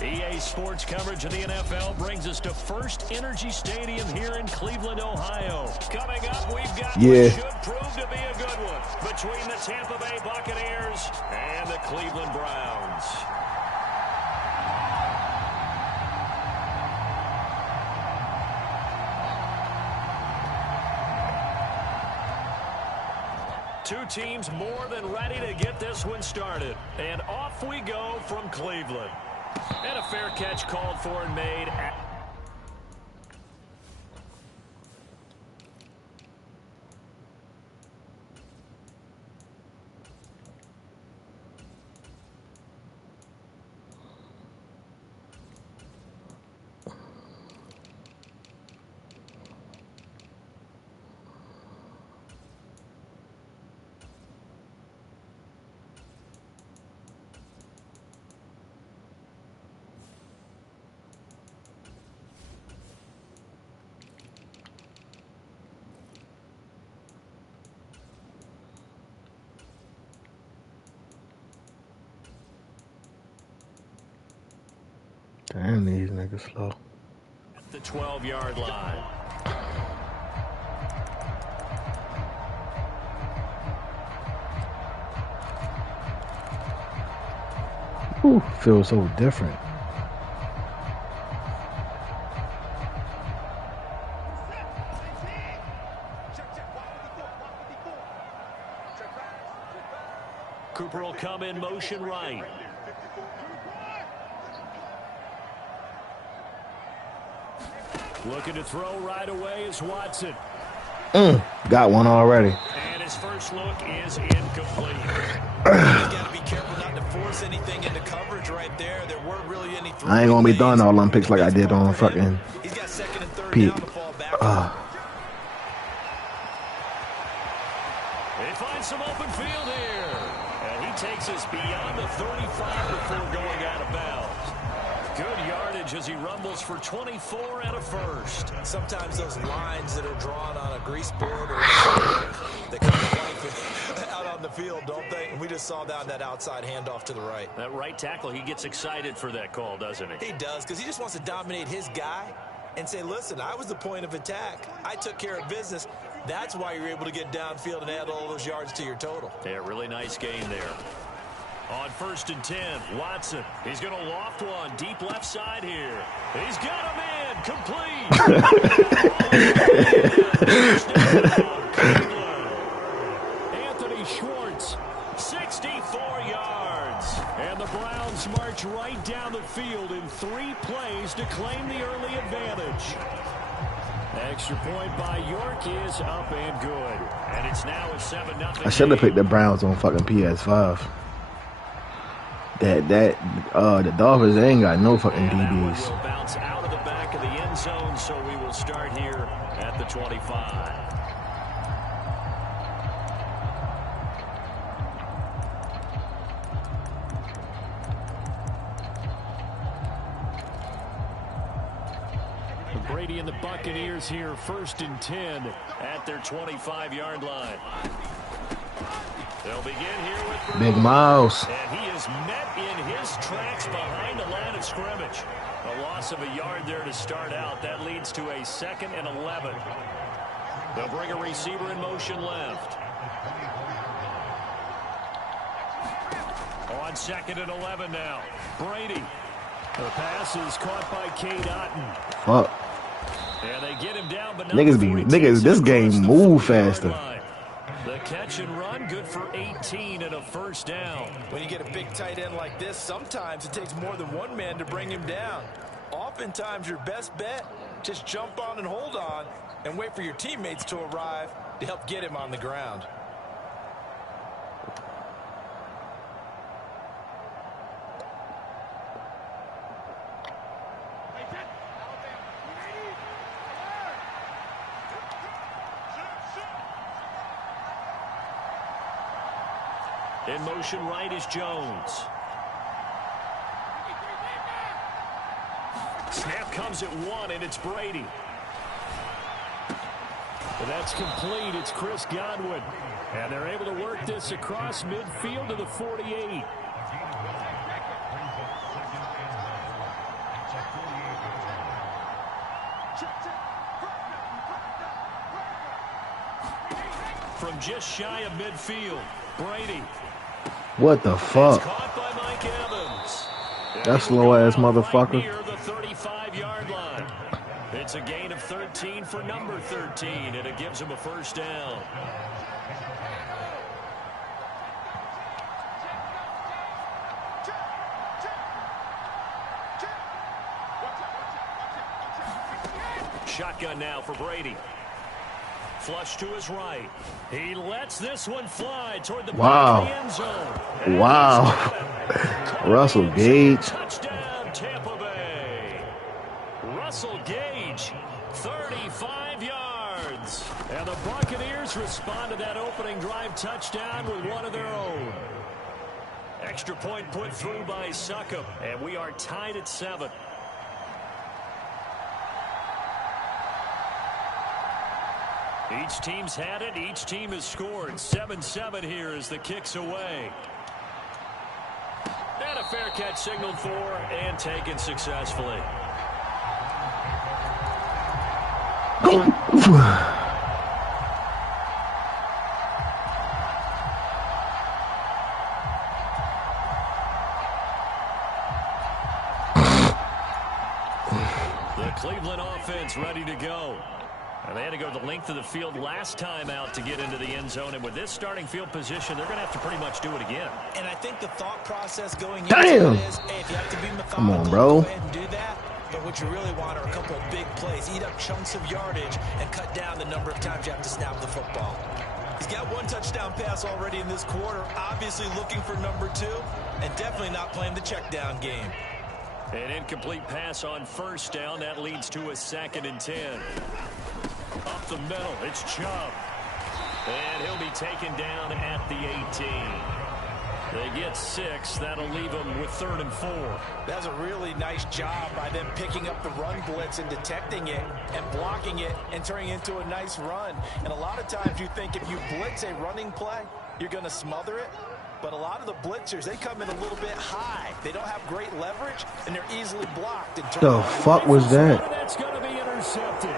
EA Sports coverage of the NFL brings us to First Energy Stadium here in Cleveland, Ohio. Coming up, we've got what should prove to be a good one between the Tampa Bay Buccaneers and the Cleveland Browns. Two teams more than ready to get this one started. And off we go from Cleveland. And a fair catch called for and made. Damn, these niggas slow. At the 12-yard line. Ooh, feels so different. Cooper will come in motion right. Looking to throw right away is Watson. Got one already. And his first look is incomplete. You got to be careful not to force anything into coverage right there. There weren't really any. I ain't gonna be throwing all them picks like I did on fucking He's got second and third Pete. down to fall back. They find some open field here. And he takes us beyond the 35 before going out of bounds. Good yardage as he rumbles for 24 and a first. Sometimes those lines that are drawn on a grease board or they come out on the field, don't they? And we just saw that on that outside handoff to the right. That right tackle, he gets excited for that call, doesn't he? He does, because he just wants to dominate his guy and say, listen, I was the point of attack. I took care of business. That's why you're able to get downfield and add all those yards to your total. Yeah, really nice game there. On 1st and 10, Watson. He's going to loft one deep left side here. He's got him in. Complete. Anthony Schwartz, 64 yards. And the Browns march right down the field in 3 plays to claim the early advantage. Extra point by York is up and good. And it's now a 7-0. I should have picked the Browns on fucking PS5. The Dolphins ain't got no fucking DBs. Will bounce out of the back of the end zone, so we will start here at the 25. Brady and the Buccaneers here, 1st and 10 at their 25-yard line. They'll begin here with Big Miles. And he is met in his tracks behind the line of scrimmage. A loss of a yard there to start out. That leads to a 2nd and 11. They'll bring a receiver in motion left. On 2nd and 11 now. Brady. The pass is caught by Cade Otton. Fuck. And they get him down, but Niggas, this game move faster. The catch and run, good for 18 and a first down. When you get a big tight end like this, sometimes it takes more than one man to bring him down. Oftentimes, your best bet, just jump on and hold on and wait for your teammates to arrive to help get him on the ground. In motion right is Jones. Snap comes at 1, and it's Brady. That's complete. It's Chris Godwin. And they're able to work this across midfield to the 48. From just shy of midfield, Brady. What the fuck? Caught by Mike Evans. That slow-ass motherfucker. Right near the 35-yard line. It's a gain of 13 for number 13, and it gives him a first down. Shotgun now for Brady. Flush to his right. He lets this one fly toward the back of the end zone. Wow. Russell Gage. Touchdown, Tampa Bay. Russell Gage, 35 yards. And the Buccaneers respond to that opening drive touchdown with one of their own. Extra point put through by Succop, and we are tied at 7. Each team's had it. Each team has scored. 7-7 here as the kick's away. And a fair catch signaled for and taken successfully. The Cleveland offense ready to go. And they had to go the length of the field last time out to get into the end zone. And with this starting field position, they're going to have to pretty much do it again. And I think the thought process going into it is, hey, if you have to be methodical, come on, bro. Go ahead and do that. But what you really want are a couple of big plays. Eat up chunks of yardage and cut down the number of times you have to snap the football. He's got one touchdown pass already in this quarter. Obviously looking for number 2. And definitely not playing the check down game. An incomplete pass on first down. That leads to a 2nd and 10. Up the middle, it's Chubb. And he'll be taken down at the 18. They get 6. That'll leave them with 3rd and 4. That's a really nice job by them picking up the run blitz and detecting it and blocking it and turning it into a nice run. And a lot of times you think if you blitz a running play, you're going to smother it. But a lot of the blitzers, they come in a little bit high. They don't have great leverage, and they're easily blocked. The fuck was that? That's going to be intercepted.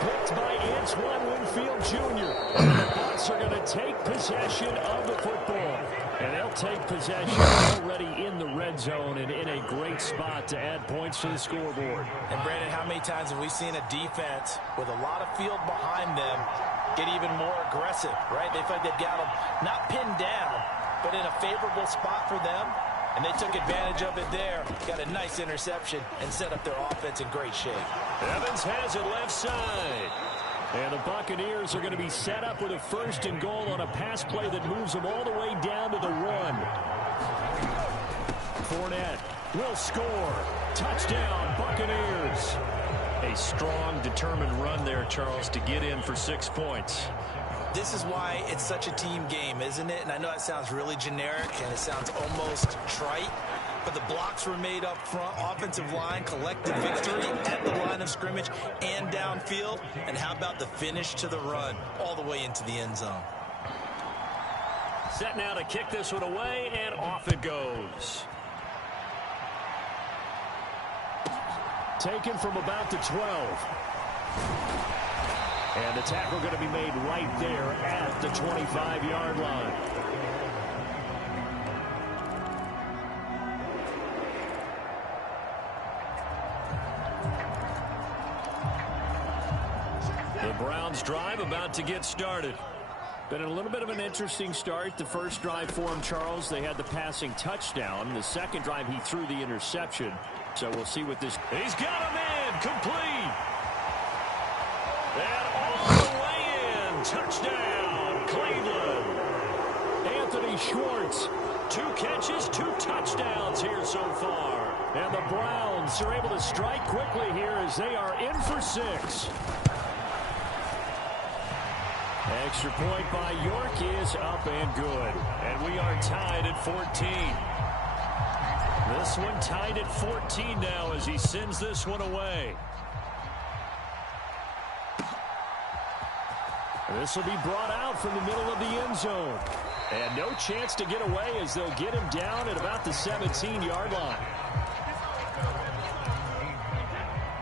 Picked by Antoine Winfield Jr. The Bucs are going to take possession of the football. And they'll take possession already in the red zone and in a great spot to add points to the scoreboard. And, Brandon, how many times have we seen a defense with a lot of field behind them get even more aggressive, right? They feel like they've got them not pinned down, but in a favorable spot for them. And they took advantage of it there. Got a nice interception and set up their offense in great shape. Evans has it left side. And the Buccaneers are going to be set up with a 1st and goal on a pass play that moves them all the way down to the 1. Fournette will score. Touchdown, Buccaneers. A strong, determined run there, Charles, to get in for 6 points. This is why it's such a team game, isn't it? And I know it sounds really generic and it sounds almost trite, but the blocks were made up front. Offensive line collected victory at the line of scrimmage and downfield. And how about the finish to the run all the way into the end zone? Set now to kick this one away, and off it goes. Taken from about the 12. And the tackle going to be made right there at the 25-yard line. The Browns drive about to get started. Been a little bit of an interesting start. The first drive for him, Charles, they had the passing touchdown. The second drive, he threw the interception. So we'll see what this... He's got a man complete. And all the way in. Touchdown, Cleveland. Anthony Schwartz. 2 catches, 2 touchdowns here so far. And the Browns are able to strike quickly here as they are in for 6. Extra point by York is up and good. And we are tied at 14. This one tied at 14 now as he sends this one away. This will be brought out from the middle of the end zone. And no chance to get away as they'll get him down at about the 17-yard line.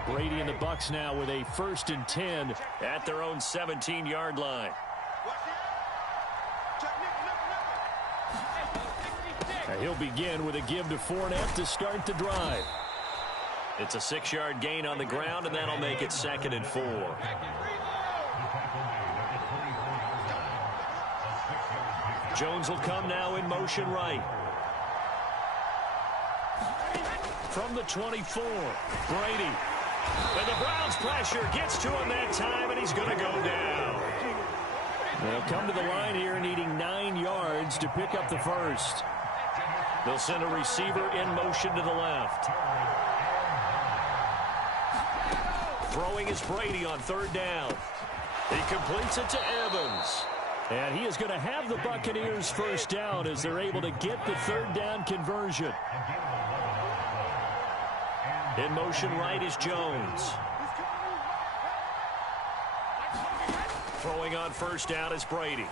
Brady and the Bucs now with a 1st and 10 at their own 17-yard line. He'll begin with a give to Fournette to start the drive. It's a 6-yard gain on the ground, and that'll make it 2nd and 4. Jones will come now in motion right. From the 24, Brady. And the Browns pressure gets to him that time, and he's going to go down. They'll come to the line here needing 9 yards to pick up the first. They'll send a receiver in motion to the left. Throwing is Brady on 3rd down. He completes it to Evans. And he is going to have the Buccaneers first down as they're able to get the 3rd down conversion. In motion right is Jones. Throwing on 1st down is Brady.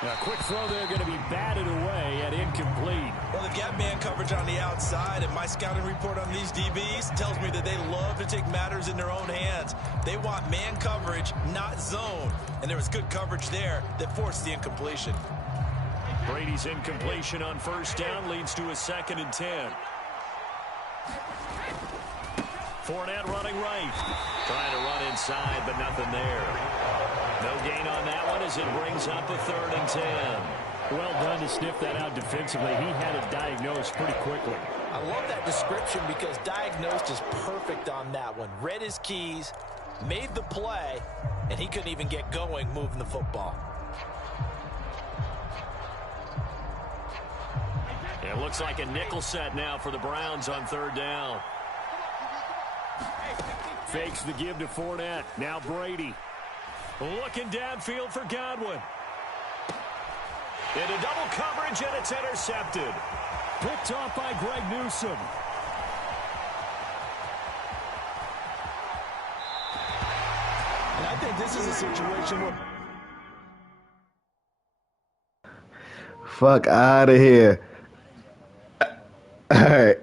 A quick throw there going to be batted away and incomplete. Well, they've got man coverage on the outside, and my scouting report on these DBs tells me that they love to take matters in their own hands. They want man coverage, not zone. And there was good coverage there that forced the incompletion. Brady's incompletion on 1st down leads to a 2nd and 10. Fournette running right. Trying to run inside, but nothing there. No gain on that one as it brings up a 3rd and 10. Well done to sniff that out defensively. He had it diagnosed pretty quickly. I love that description because diagnosed is perfect on that one. Read his keys, made the play, and he couldn't even get going moving the football. It looks like a nickel set now for the Browns on 3rd down. Fakes the give to Fournette. Now Brady. Looking downfield for Godwin. Into double coverage, and it's intercepted. Picked off by Greg Newsome. And I think this is a situation where... Fuck out of here. All right.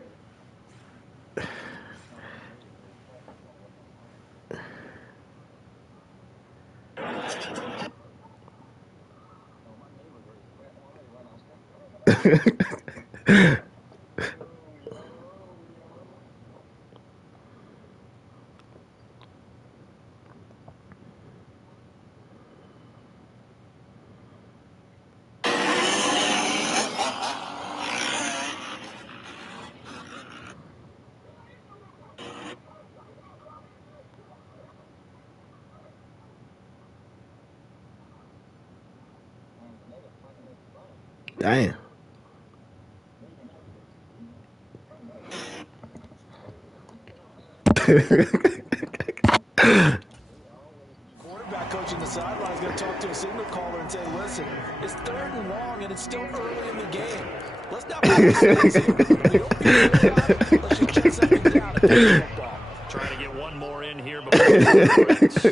Damn. Quarterback coach in the sideline is going to talk to a signal caller and say, listen, it's 3rd and long and it's still early in the game. Let's not make mistakes here. If we don't get it, let's just check something down and take the football. Trying to get one more in here before the breaks.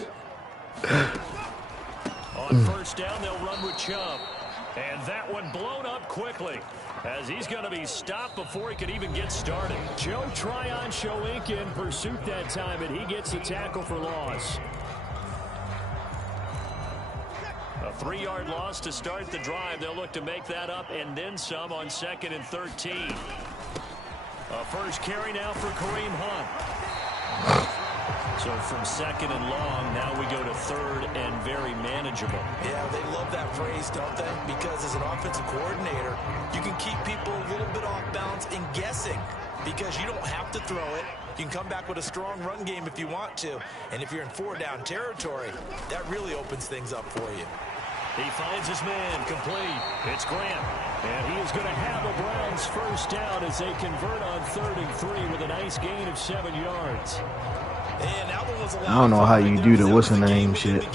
On 1st down, they'll run with Chubb. And that one blown up quickly as he's going to be stopped before he could even get started. Joe Tryon Shoink in pursuit that time, and he gets the tackle for loss. A 3-yard loss to start the drive. They'll look to make that up and then some on 2nd and 13. A first carry now for Kareem Hunt. So from 2nd and long, now we go to 3rd and very manageable. Yeah, they love that phrase, don't they? Because as an offensive coordinator, you can keep people a little bit off balance and guessing because you don't have to throw it. You can come back with a strong run game if you want to. And if you're in 4-down territory, that really opens things up for you. He finds his man complete. It's Grant. And he is going to have a Browns first down as they convert on 3rd and 3 with a nice gain of 7 yards. I don't know how you do the what's the name shit.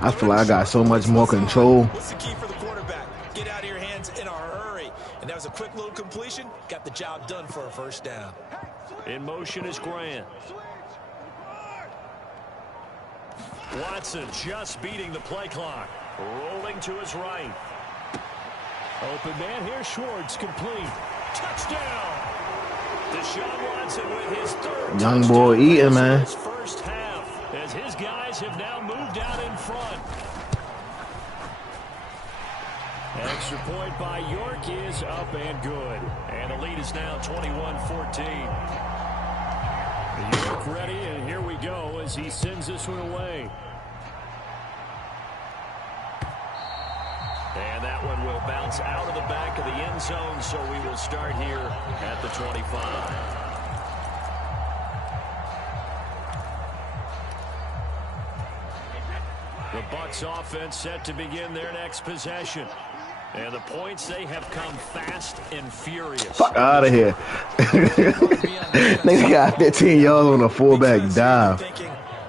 I feel like I got so much more control. What's the key for the quarterback? Get out of your hands in a hurry. And that was a quick little completion. Got the job done for a first down. In motion is Grant. Watson just beating the play clock. Rolling to his right. Open man here. Schwartz complete. Touchdown. Deshaun Watson with his third young boy eating, man. his first half, as his guys have now moved out in front. Extra point by York is up and good. And the lead is now 21-14. York ready, and here we go as he sends this one away. And that one will bounce out of the back of the end zone, so we will start here at the 25. The Bucs offense set to begin their next possession. And the points, they have come fast and furious. Fuck out of here. They got 15 yards on a fullback dive.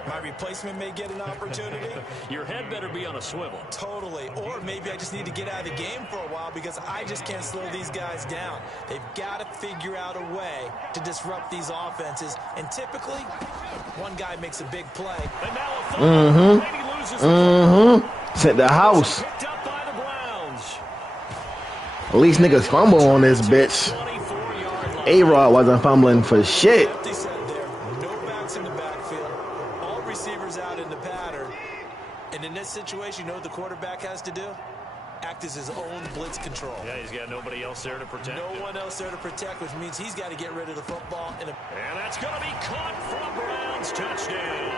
My replacement may get an opportunity. Your head better be on a swivel. Totally. Or maybe I just need to get out of the game for a while because I just can't slow these guys down. They've got to figure out a way to disrupt these offenses. And typically, one guy makes a big play. And now a fumble. Brady loses the Sent the house. picked up by the Browns. At least niggas fumble on this bitch. 24-yard line. A-Rod wasn't fumbling for shit. Empty set there. No backs in the backfield. All receivers out in the pattern. And in this situation, you know what the quarterback has to do? Act as his own blitz control. Yeah, he's got nobody else there to protect No him. one else there to protect, which means he's got to get rid of the football. And that's going to be caught for a Browns touchdown.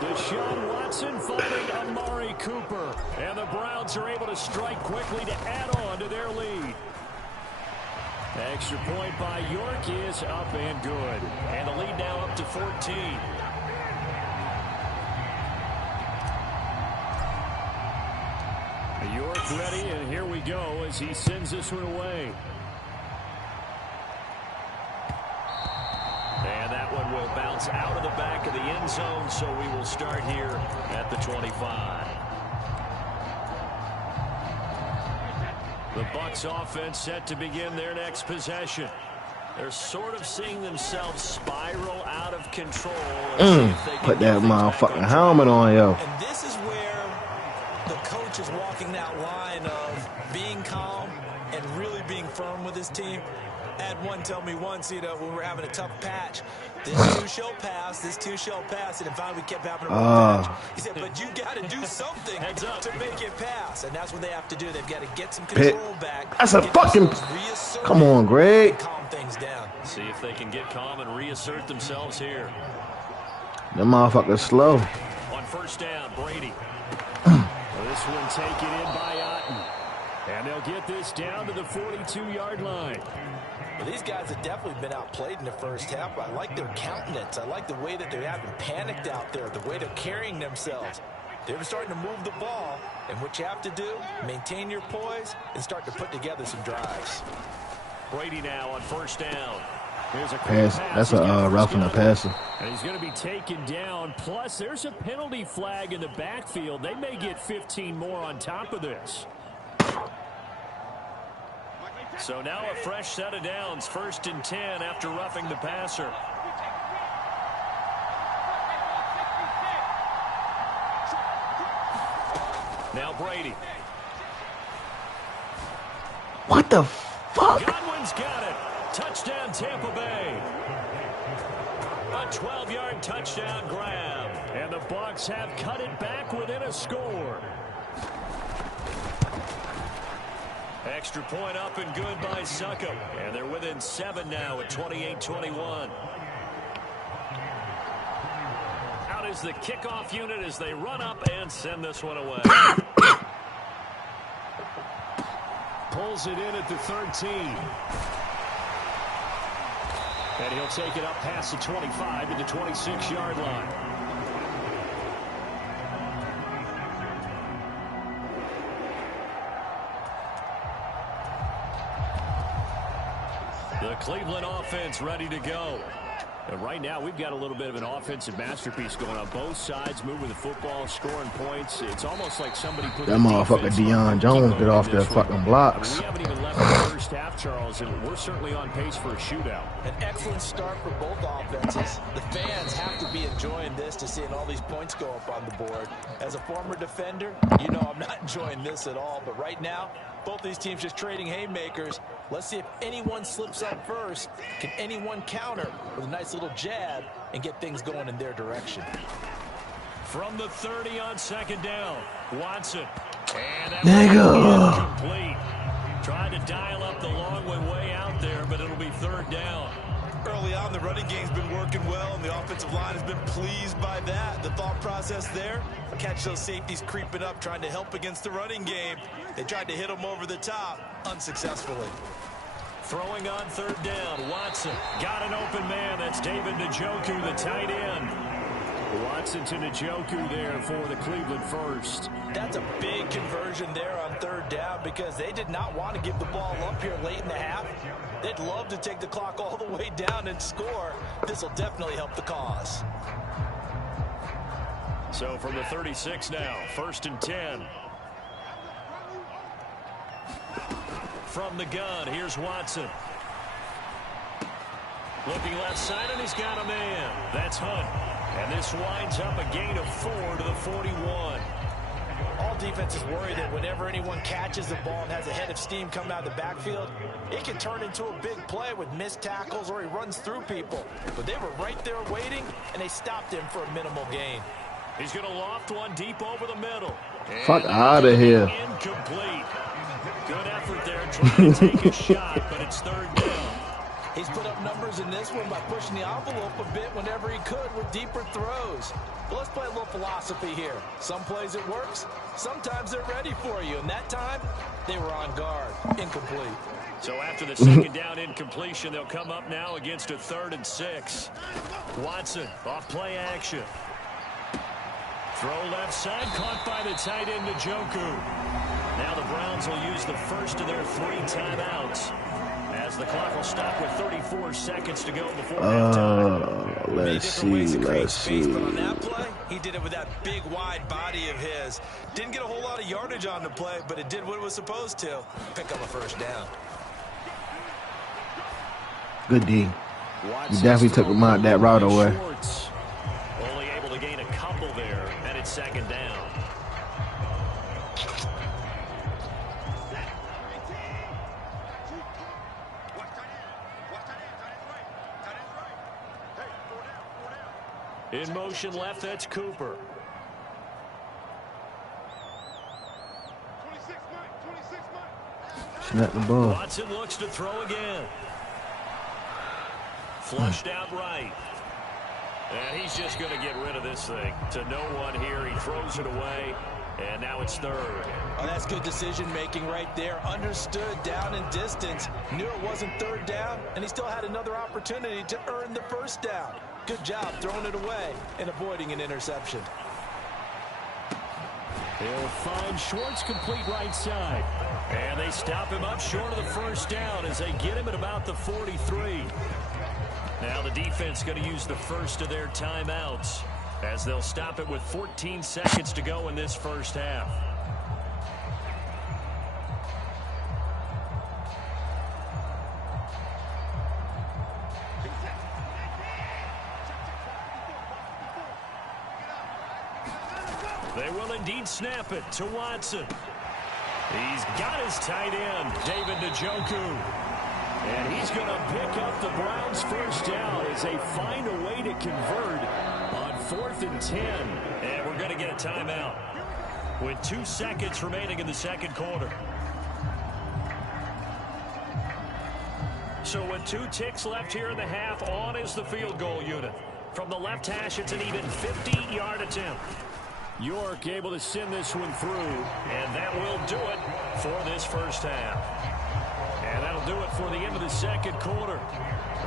Deshaun Watson fighting Amari Cooper. And the Browns are able to strike quickly to add on to their lead. Extra point by York is up and good. And the lead now up to 14. York ready, and here we go as he sends this one away. And that one will bounce out of the back of the end zone, so we will start here at the 25. The Bucs offense set to begin their next possession. They're sort of seeing themselves spiral out of control. Put that motherfucking helmet on, yo. And this is where the coach is walking that line of being calm and really being firm with his team. I had one tell me once, you know, when we were having a tough patch, this two shall pass, this two shall pass, and finally we kept having a rough patch. He said, but you got to do something to make it pass, and that's what they have to do. They've got to get some control back. That's a fucking... Come on, Greg. Calm things down. See if they can get calm and reassert themselves here. That motherfucker's slow. On first down, Brady. This one taken in by Otten. And they'll get this down to the 42-yard line. Well, these guys have definitely been outplayed in the first half. I like their countenance. I like the way that they haven't panicked out there, the way they're carrying themselves. They're starting to move the ball, and what you have to do, maintain your poise and start to put together some drives. Brady now on first down. Here's a Pass. That's a roughing the passer. And he's going to be taken down. Plus, there's a penalty flag in the backfield. They may get 15 more on top of this. So now a fresh set of downs. 1st and 10 after roughing the passer. Now Brady. What the fuck? Godwin's got it. Touchdown Tampa Bay. A 12-yard touchdown grab. And the Bucs have cut it back within a score. Extra point up and good by Suckup. And they're within 7 now at 28-21. Out is the kickoff unit as they run up and send this one away. Pulls it in at the 13. And he'll take it up past the 25 to the 26-yard line. The Cleveland offense ready to go. And right now, we've got a little bit of an offensive masterpiece going on both sides, moving the football, scoring points. It's almost like somebody put that motherfucker Deion Jones get off their fucking blocks. We haven't even left half of the first half, Charles, and we're certainly on pace for a shootout. An excellent start for both offenses. The fans have to be enjoying this to seeing all these points go up on the board. As a former defender, you know I'm not enjoying this at all. But right now, both these teams just trading haymakers. Let's see if anyone slips up first. Can anyone counter with a nice little jab and get things going in their direction? From the 30 on second down, Watson. And that Nigga. complete. Trying to dial up the long way out there, but it'll be third down. Early on, the running game's been working well, and the offensive line has been pleased by that. The thought process there, catch those safeties creeping up, trying to help against the running game. They tried to hit them over the top, unsuccessfully. Throwing on third down, Watson got an open man. That's David Njoku, the tight end. Watson to Njoku there for the Cleveland first. That's a big conversion there on third down because they did not want to give the ball up here late in the half. They'd love to take the clock all the way down and score. This will definitely help the cause. So from the 36 now, 1st and 10. From the gun, here's Watson. Looking left side, and he's got a man. That's Hunt. And this winds up a gain of 4 to the 41. All defenses worry that whenever anyone catches the ball and has a head of steam coming out of the backfield, it can turn into a big play with missed tackles or he runs through people. But they were right there waiting, and they stopped him for a minimal gain. He's going to loft one deep over the middle. Fuck out of here. Incomplete. Good effort there trying to take a shot, but it's third down. He's put up numbers in this one by pushing the envelope a bit whenever he could with deeper throws. But let's play a little philosophy here. Some plays it works. Sometimes they're ready for you. And that time, they were on guard. Incomplete. So after the second down incompletion, they'll come up now against a 3rd and 6. Watson off play action. Throw left side, caught by the tight end Njoku. Now the Browns will use the first of their 3 timeouts, as the clock will stop with 34 seconds to go before halftime. Let's see. But on that play, he did it with that big, wide body of his. Didn't get a whole lot of yardage on the play, but it did what it was supposed to. Pick up a first down. Good D. You definitely took that route away. Schwartz, only able to gain a couple there, and it's second down. In motion left, that's Cooper. Snap the ball. Watson looks to throw again. Flushed out right. And he's just going to get rid of this thing. To no one here, he throws it away. And now it's third. Oh, that's good decision-making right there. Understood down and distance. Knew it wasn't third down, and he still had another opportunity to earn the first down. Good job throwing it away and avoiding an interception. He'll find Schwartz complete right side. And they stop him up short of the first down as they get him at about the 43. Now the defense going to use the first of their timeouts, as they'll stop it with 14 seconds to go in this first half. They will indeed snap it to Watson. He's got his tight end, David Njoku. And he's going to pick up the Browns' first down as they find a way to convert on 4th and 10. And we're going to get a timeout with 2 seconds remaining in the second quarter. So with 2 ticks left here in the half, on is the field goal unit. From the left hash, it's an even 50-yard attempt. York able to send this one through, and that will do it for this first half. And that'll do it for the end of the second quarter.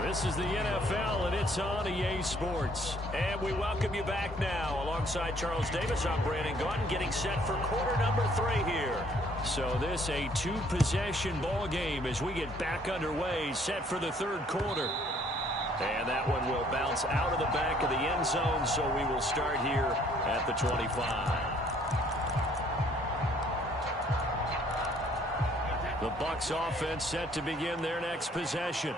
This is the NFL, and it's on EA Sports. And we welcome you back now. Alongside Charles Davis, I'm Brandon Gaudin, getting set for quarter number 3 here. So this a 2-possession ball game as we get back underway, set for the third quarter. And that one will bounce out of the back of the end zone, so we will start here at the 25. The Bucs offense set to begin their next possession.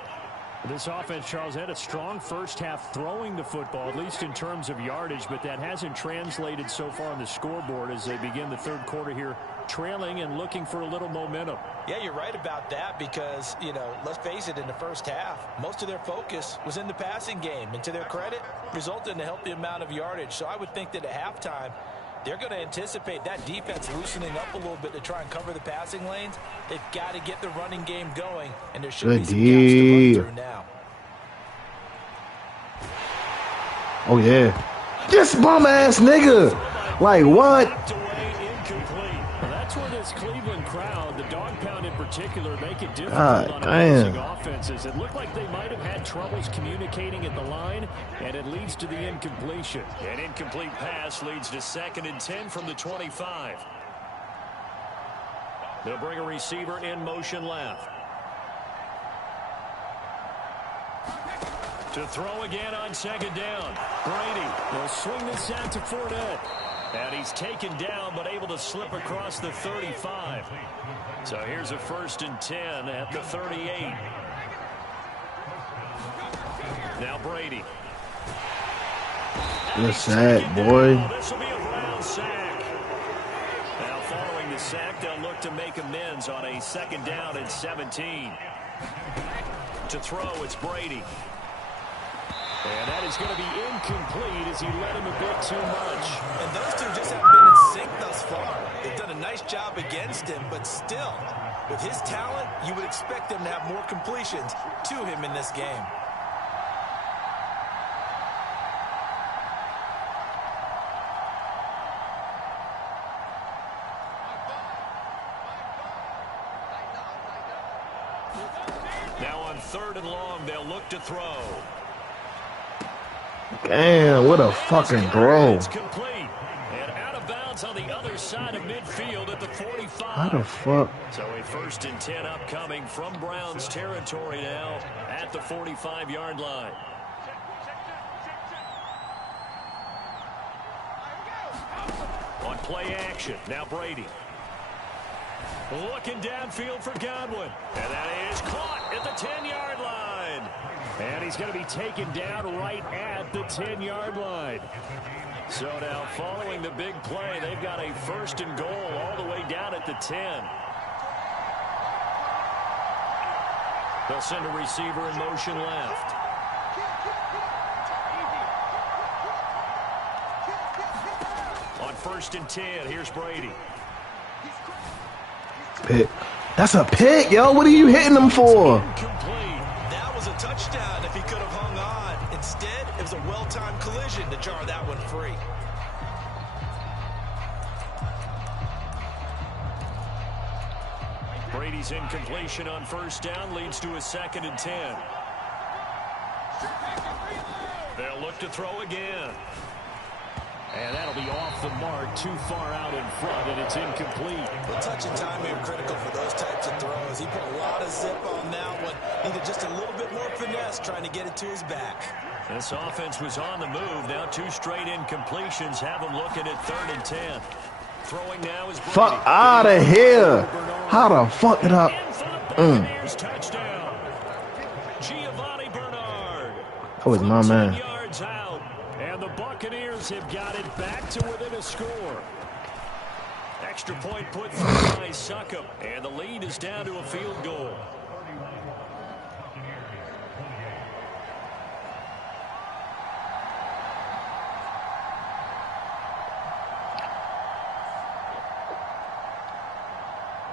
This offense, Charles, had a strong first half throwing the football, at least in terms of yardage, but that hasn't translated so far on the scoreboard as they begin the third quarter here, trailing and looking for a little momentum. Yeah, you're right about that because, you know, let's face it, in the first half, most of their focus was in the passing game. And to their credit, resulted in a healthy amount of yardage. So I would think that at halftime, they're going to anticipate that defense loosening up a little bit to try and cover the passing lanes. They've got to get the running game going, and there should be some gaps to run through now. Oh, yeah. This bum-ass nigga. Like, what? That's where this Cleveland crowd, the dog pound in particular, make it difficult on damn. offenses. It looked like they might have had troubles communicating at the line, and it leads to the incompletion. An incomplete pass leads to 2nd and 10 from the 25. They'll bring a receiver in motion left. To throw again on 2nd down. Brady will swing this out to Fournette. And he's taken down, but able to slip across the 35. So here's a 1st and 10 at the 38. Now Brady. You're sad, boy. This will be a Brown sack. Now following the sack, they'll look to make amends on a 2nd down and 17. To throw, it's Brady. And that is going to be incomplete as he led him a bit too much. And those two just haven't been in sync thus far. They've done a nice job against him, but still, with his talent, you would expect them to have more completions to him in this game. Now on 3rd and long, they'll look to throw. Damn, what a fucking throw. It's complete. And out of bounds on the other side of midfield at the 45. How the fuck? So a 1st and 10 upcoming from Browns territory now at the 45-yard line. On play action, now Brady. Looking downfield for Godwin. And that is caught at the 10-yard line. And he's going to be taken down right at the 10-yard line. So now following the big play, they've got a 1st and goal all the way down at the 10. They'll send a receiver in motion left. On 1st and 10, here's Brady. Pick. That's a pick, yo. What are you hitting them for? Incomplete. That was a touchdown if he could have hung on. Instead, it was a well-timed collision to jar that one free. Brady's incompletion on 1st down leads to a 2nd and 10. They'll look to throw again. And that'll be off the mark, too far out in front, and it's incomplete. The touch and timing are critical for those types of throws. He put a lot of zip on that one. Needed just a little bit more finesse trying to get it to his back. This offense was on the move. Now 2 straight incompletions have them looking at 3rd and 10. Throwing now is Brady. Fuck out of here. How the fuck did I? Touchdown. Giovanni Bernard. That was my man. 10 yards out. And the Buccaneers have got it back to within a score. Extra point put through by Succop. And the lead is down to a field goal.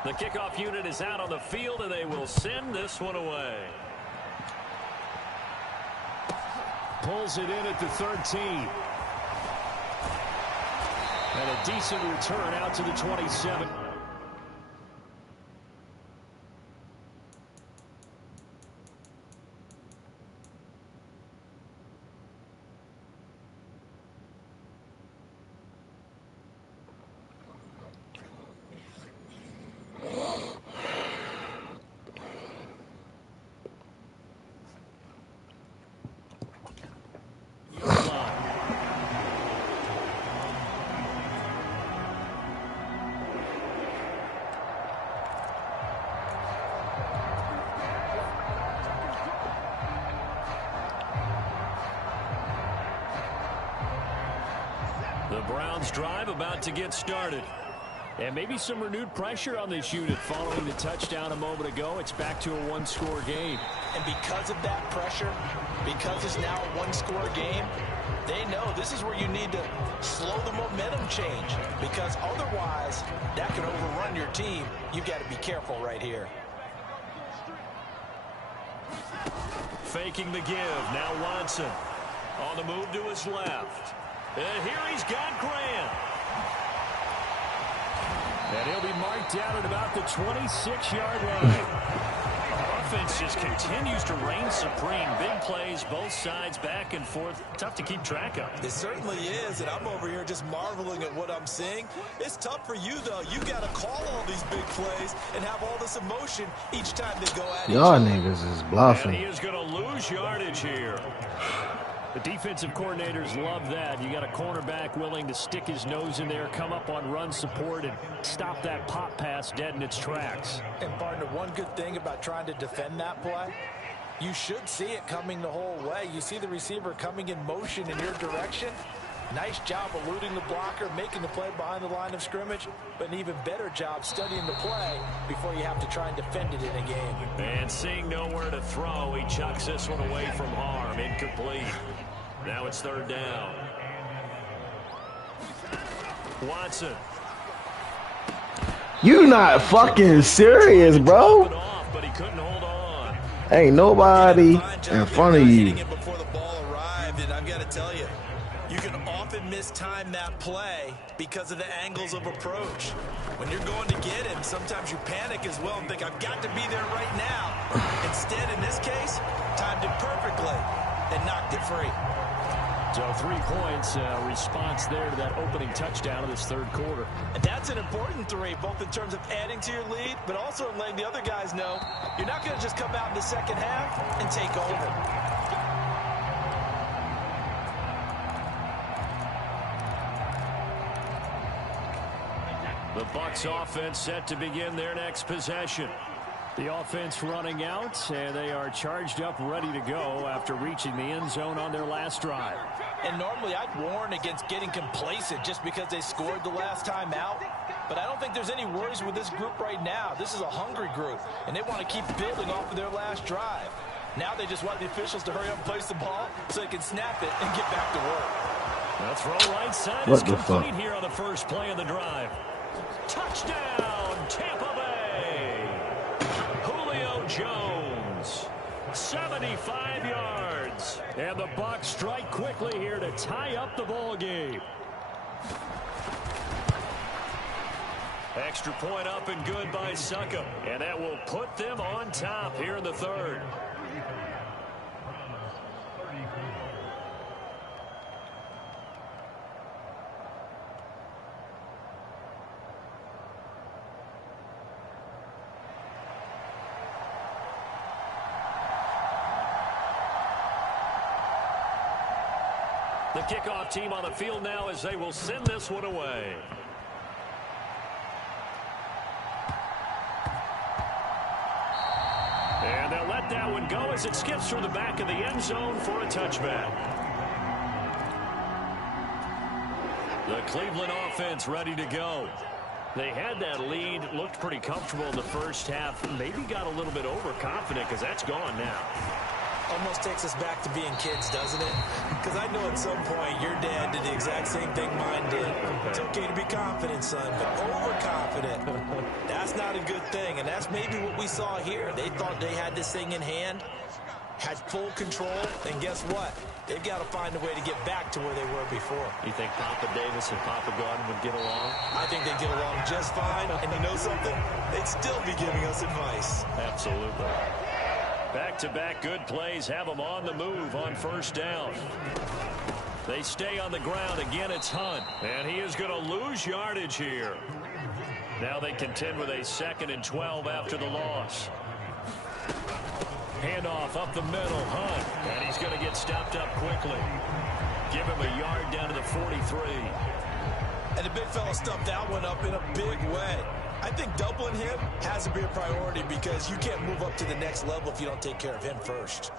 The kickoff unit is out on the field, and they will send this one away. Pulls it in at the 13. And a decent return out to the 27. Browns drive about to get started. And maybe some renewed pressure on this unit following the touchdown a moment ago. It's back to a one-score game. And because of that pressure, because it's now a one-score game, they know this is where you need to slow the momentum change, because otherwise that can overrun your team. You've got to be careful right here. Faking the give. Now Watson on the move to his left. And here he's got Grant. And he'll be marked down at about the 26-yard line. Offense just continues to reign supreme. Big plays, both sides, back and forth. Tough to keep track of. It certainly is, and I'm over here just marveling at what I'm seeing. It's tough for you, though. You got to call all these big plays and have all this emotion each time they go at y'all niggas is bluffing. And he is going to lose yardage here. The defensive coordinators love that. You got a cornerback willing to stick his nose in there, come up on run support, and stop that pop pass dead in its tracks. And, partner, one good thing about trying to defend that play, you should see it coming the whole way. You see the receiver coming in motion in your direction. Nice job eluding the blocker, making the play behind the line of scrimmage, but an even better job studying the play before you have to try and defend it in a game. And seeing nowhere to throw, he chucks this one away from harm. Incomplete. Now it's third down. Watson. You not fucking serious, bro. But he couldn't hold on. Ain't nobody in front of you. Before the ball arrived, and I've got to tell you, you can often mistime that play because of the angles of approach. When you're going to get him, sometimes you panic as well and think, I've got to be there right now. Instead, in this case, timed it perfectly and knocked it free. So 3 points, response there to that opening touchdown of this third quarter. And that's an important 3, both in terms of adding to your lead, but also in letting the other guys know you're not going to just come out in the second half and take over. The Bucs offense set to begin their next possession. The offense running out, and they are charged up, ready to go after reaching the end zone on their last drive. And normally I'd warn against getting complacent just because they scored the last time out. But I don't think there's any worries with this group right now. This is a hungry group, and they want to keep building off of their last drive. Now they just want the officials to hurry up and place the ball so they can snap it and get back to work. The throw right side is complete here on the first play of the drive. Touchdown, Tampa Bay. Julio Jones, 75 yards. And the Bucs strike quickly here to tie up the ball game. Extra point up and good by Succop. And that will put them on top here in the third. The kickoff team on the field now as they will send this one away. And they'll let that one go as it skips through the back of the end zone for a touchback. The Cleveland offense ready to go. They had that lead, looked pretty comfortable in the first half. Maybe got a little bit overconfident because that's gone now. Almost takes us back to being kids, doesn't it? Because I know at some point your dad did the exact same thing mine did. It's okay to be confident, son, but overconfident, that's not a good thing. And that's maybe what we saw here. They thought they had this thing in hand, had full control, and guess what? They've got to find a way to get back to where they were before. You think Papa Davis and Papa Gordon would get along? I think they'd get along just fine. And you know something? They'd still be giving us advice. Absolutely. Back-to-back good plays have them on the move on first down. They stay on the ground. Again, it's Hunt. And he is going to lose yardage here. Now they contend with a 2nd and 12 after the loss. Handoff up the middle. Hunt. And he's going to get stopped up quickly. Give him a yard down to the 43. And the big fella stuffed that one up in a big way. I think doubling him has to be a priority because you can't move up to the next level if you don't take care of him first.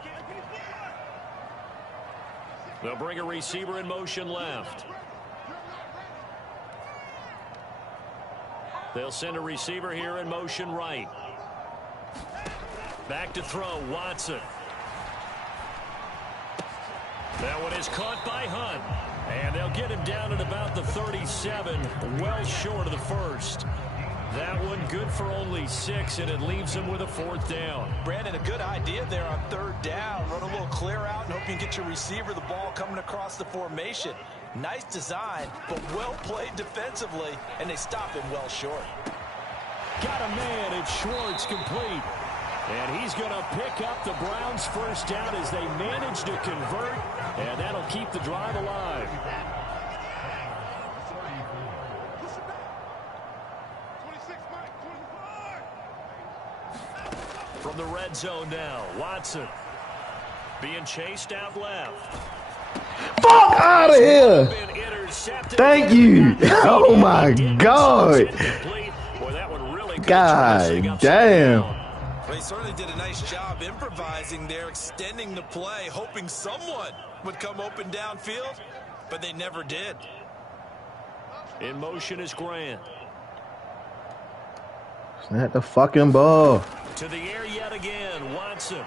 They'll bring a receiver in motion left. They'll send a receiver here in motion right. Back to throw, Watson. That one is caught by Hunt. And they'll get him down at about the 37, well short of the first. That one good for only 6, and it leaves him with a 4th down. Brandon, a good idea there on 3rd down. Run a little clear out and hope you can get your receiver the ball coming across the formation. Nice design, but well played defensively, and they stop him well short. Got a man, it's Schwartz, complete. And he's going to pick up the Browns' 1st down as they manage to convert, and that'll keep the drive alive. From the red zone now, Watson being chased out left. Fuck out of here. Thank you. Oh, my God. God damn. Well, he certainly did a nice job improvising there, extending the play, hoping someone would come open downfield, but they never did. In motion is Grant. Snap the fucking ball. To the air yet again, Watson.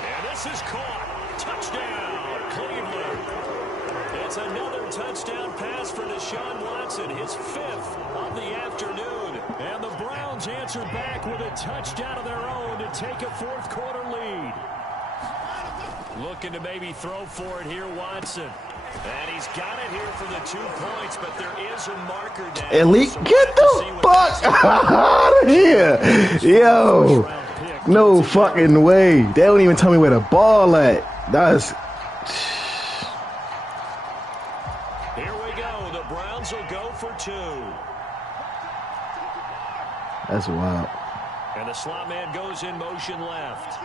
And this is caught. Touchdown, Cleveland. It's another touchdown pass for Deshaun Watson, his 5th of the afternoon. And the Browns answer back with a touchdown of their own to take a 4th quarter lead. Looking to maybe throw for it here, Watson. And he's got it here for the 2 points, but there is a marker down. Elite, so get the fuck out of here. Yo. No fucking way. They don't even tell me where the ball at. That's... Here we go. The Browns will go for 2. That's wild. And the slot man goes in motion left.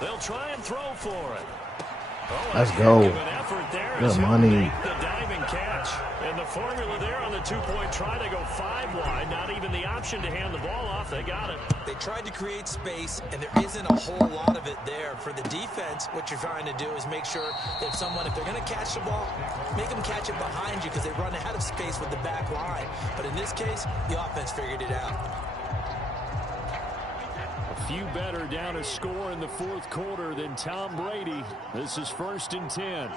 They'll try and throw for it. Oh, let's go. Good money. The diving catch. And the formula there on the 2-point try, they go 5 wide. Not even the option to hand the ball off. They got it. They tried to create space, and there isn't a whole lot of it there. For the defense, what you're trying to do is make sure that if they're going to catch the ball, make them catch it behind you because they run out of space with the back line. But in this case, the offense figured it out. Few better down a score in the 4th quarter than Tom Brady. This is 1st and 10.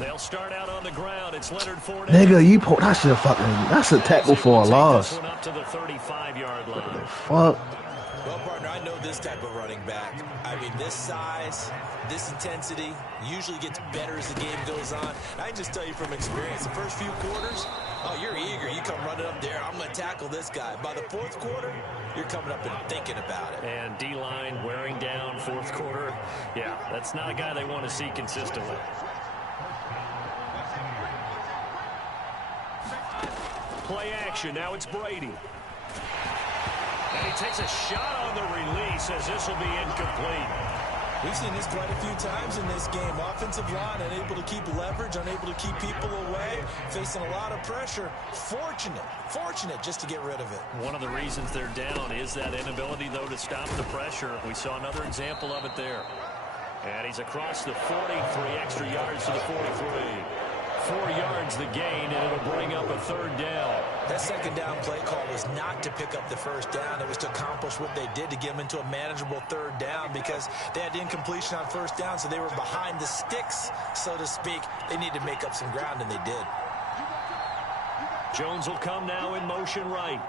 They'll start out on the ground. It's Leonard Fournette. Nigga, you pulled that shit fucking. That's a tackle for a loss. Up to the 35-yard line. Fuck. Well, partner, I know this type of running back. I mean, this size, this intensity usually gets better as the game goes on. I can just tell you from experience, the first few quarters, oh, you're eager. You come running up there. I'm going to tackle this guy. By the 4th quarter, you're coming up and thinking about it. And D-line wearing down 4th quarter. Yeah, that's not a guy they want to see consistently. Play action. Now it's Brady. And he takes a shot on the release as this will be incomplete. We've seen this quite a few times in this game. Offensive line unable to keep leverage, unable to keep people away, facing a lot of pressure. Fortunate just to get rid of it. One of the reasons they're down is that inability, though, to stop the pressure. We saw another example of it there. And he's across the 40, 3 extra yards to the 43. 4 yards the gain, and it'll bring up a 3rd down. That 2nd down play call was not to pick up the 1st down. It was to accomplish what they did to get them into a manageable 3rd down because they had incompletion on 1st down, so they were behind the sticks, so to speak. They needed to make up some ground, and they did. Jones will come now in motion right.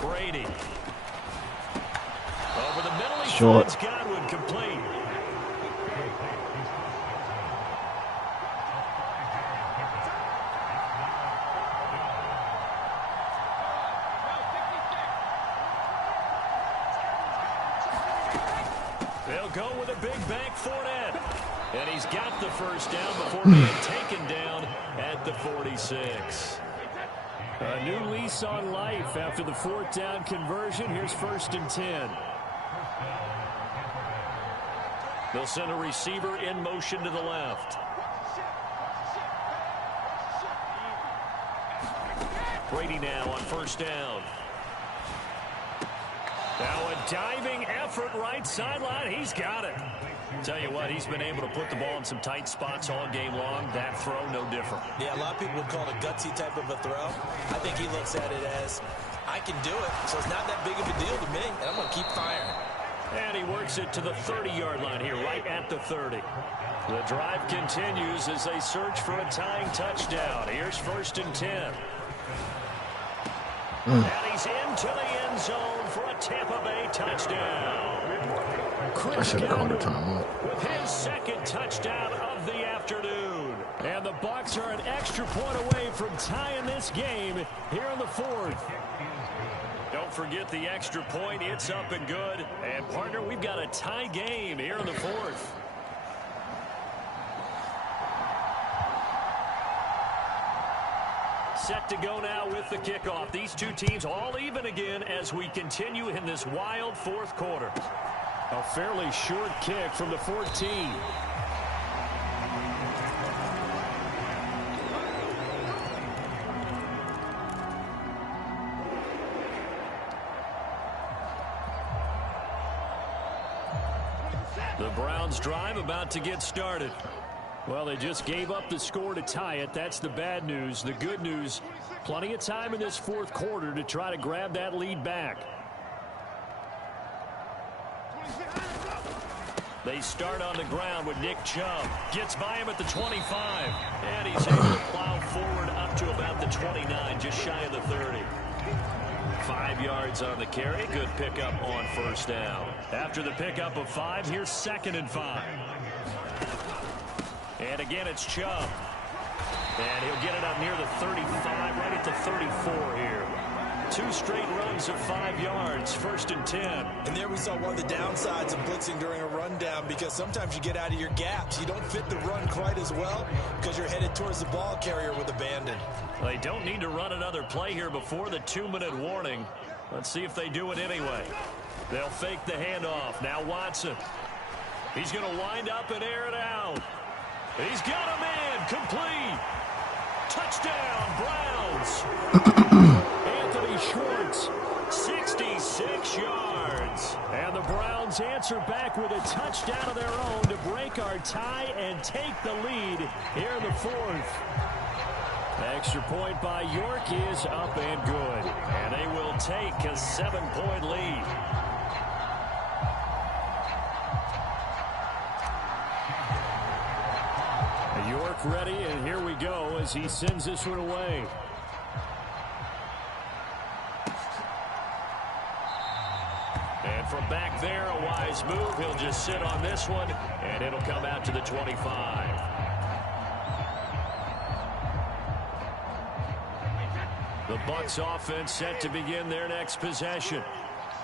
Brady. Over the middle, he finds Godwin, complete. They'll go with a big bank Fournette. And he's got the 1st down before being taken down at the 46. A new lease on life after the 4th down conversion. Here's 1st and 10. They'll send a receiver in motion to the left. Brady now on 1st down. Now a diving effort right sideline. He's got it. Tell you what, he's been able to put the ball in some tight spots all game long. That throw, no different. Yeah, a lot of people would call it a gutsy type of a throw. I think he looks at it as, I can do it, so it's not that big of a deal to me, and I'm going to keep firing. And he works it to the 30-yard line here, right at the 30. The drive continues as they search for a tying touchdown. Here's 1st and 10. And he's into the end zone for a Tampa Bay touchdown. I should have called the timeout. With his 2nd touchdown of the afternoon. And the Bucs are an extra point away from tying this game here in the 4th. Don't forget the extra point. It's up and good. And, partner, we've got a tie game here in the 4th. Set to go now with the kickoff. These two teams all even again as we continue in this wild 4th quarter. A fairly short kick from the 14. The Browns drive about to get started. Well, they just gave up the score to tie it. That's the bad news. The good news, plenty of time in this 4th quarter to try to grab that lead back. They start on the ground with Nick Chubb. Gets by him at the 25. And he's able to plow forward up to about the 29, just shy of the 30. 5 yards on the carry. Good pickup on 1st down. After the pickup of 5, here's 2nd and 5. And again, it's Chubb. And he'll get it up near the 35, right at the 34 here. 2 straight runs of 5 yards, 1st and 10. And there we saw one of the downsides of blitzing during a rundown, because sometimes you get out of your gaps. You don't fit the run quite as well because you're headed towards the ball carrier with abandon. They don't need to run another play here before the 2-minute warning. Let's see if they do it anyway. They'll fake the handoff. Now Watson. He's going to wind up and air it out. He's got a man. Complete. Touchdown, Browns. Anthony Schwartz, 66 yards. And the Browns answer back with a touchdown of their own to break our tie and take the lead here in the 4th. Extra point by York is up and good. And they will take a 7-point lead. York ready, and here we go as he sends this one away. And from back there, a wise move. He'll just sit on this one, and it'll come out to the 25. The Bucs offense set to begin their next possession.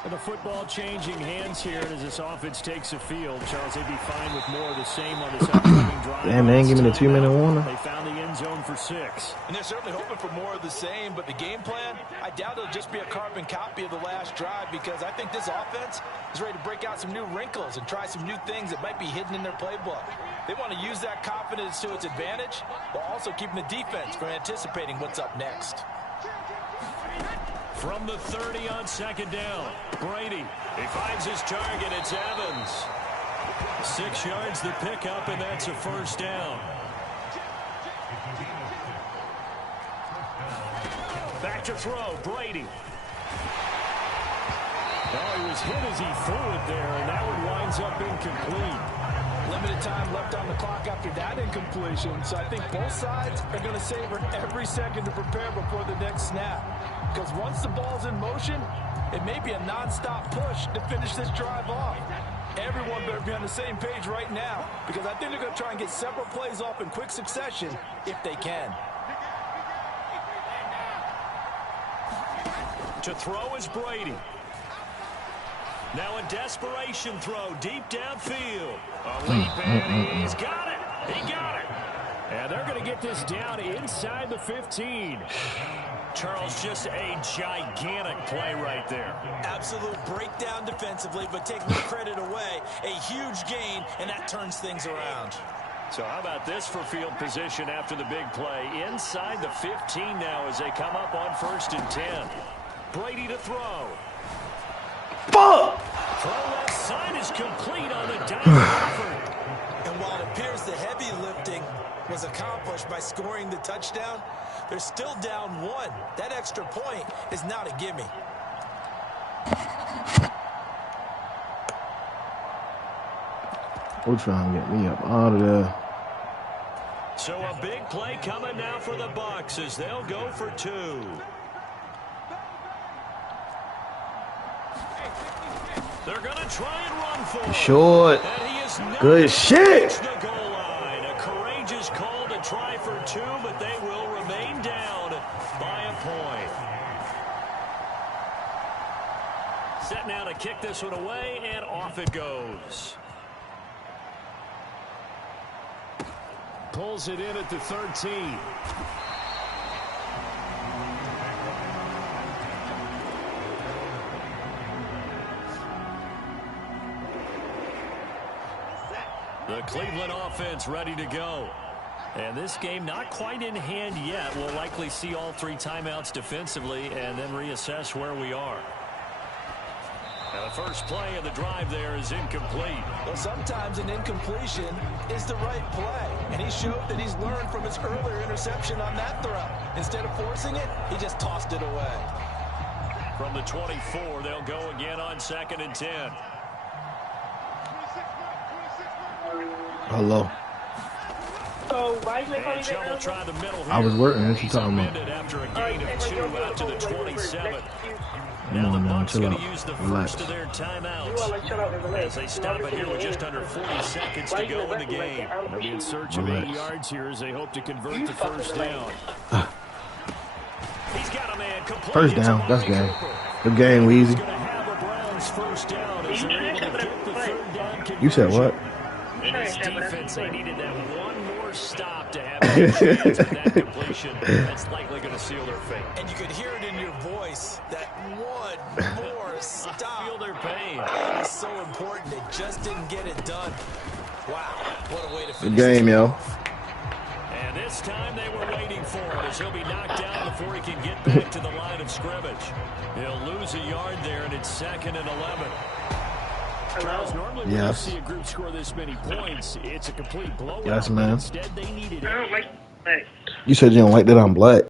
And the football changing hands here as this offense takes the field. Charles, they'd be fine with more of the same on this upcoming drive. Damn, they ain't give me the 2-minute warning. They found the end zone for 6. And they're certainly hoping for more of the same, but the game plan, I doubt it'll just be a carbon copy of the last drive, because I think this offense is ready to break out some new wrinkles and try some new things that might be hidden in their playbook. They want to use that confidence to its advantage, while also keeping the defense from anticipating what's up next. From the 30 on 2nd down, Brady. He finds his target. It's Evans. 6 yards the pickup, and that's a 1st down. Back to throw, Brady. Oh, he was hit as he threw it there, and that one winds up incomplete. Limited time left on the clock after that incompletion, so I think both sides are going to savor every second to prepare before the next snap. Because once the ball's in motion, it may be a non-stop push to finish this drive off. Everyone better be on the same page right now, because I think they're going to try and get several plays off in quick succession if they can. To throw is Brady. Now a desperation throw deep downfield. A leap, and he's got it. He got it. And they're going to get this down inside the 15. Charles, just a gigantic play right there. Absolute breakdown defensively, but take no credit away. A huge gain, and that turns things around. So how about this for field position after the big play? Inside the 15 now as they come up on 1st and 10. Brady to throw. Fuck! Throw left side is complete on the diving effort. And while it appears the heavy lifting was accomplished by scoring the touchdown, they're still down 1. That extra point is not a gimme. We're trying to get me up out of there. So a big play coming now for the Bucs as they'll go for 2. They're going to try and run for it. Short. Good shit. The goal line. A courageous call to try for 2, but they will remain down by a point. Set now to kick this one away, and off it goes. Pulls it in at the 13. The Cleveland offense ready to go. And this game not quite in hand yet. We'll likely see all 3 timeouts defensively and then reassess where we are. Now the first play of the drive there is incomplete. Well, sometimes an incompletion is the right play. And he showed that he's learned from his earlier interception on that throw. Instead of forcing it, he just tossed it away. From the 24, they'll go again on 2nd and 10. Hello. So why you And Trouble tried the middle here. I was working. What you He's talking about? amended after a gain of 2 out to the 27. Come Now the on now, Bucs chill going out. to use the Relax. first of their timeouts as they stop it here with just under 40 seconds to go in the game. They'll be in search of 8 yards here as they hope to convert the first down. He's got a man complete. First down. That's game. Good game, Weezy. Going to have a Browns first down as they're able to get the 3rd down conversion. You said what? And this defense, they needed that one more stop to have a chance at that completion. That's likely going to seal their fate. And you could hear it in your voice, that one more stop. Feel their pain. It is so important. They just didn't get it done. Wow, what a way to Good finish. game, yo. And this time they were waiting for it as he'll be knocked down before he can get back to the line of scrimmage. He'll lose a yard there, and it's 2nd and 11. Charles, normally when you see a group score this many points, it's a complete blowout. Yes, man. Instead, they needed it. I don't like that. You said you don't like that I'm black.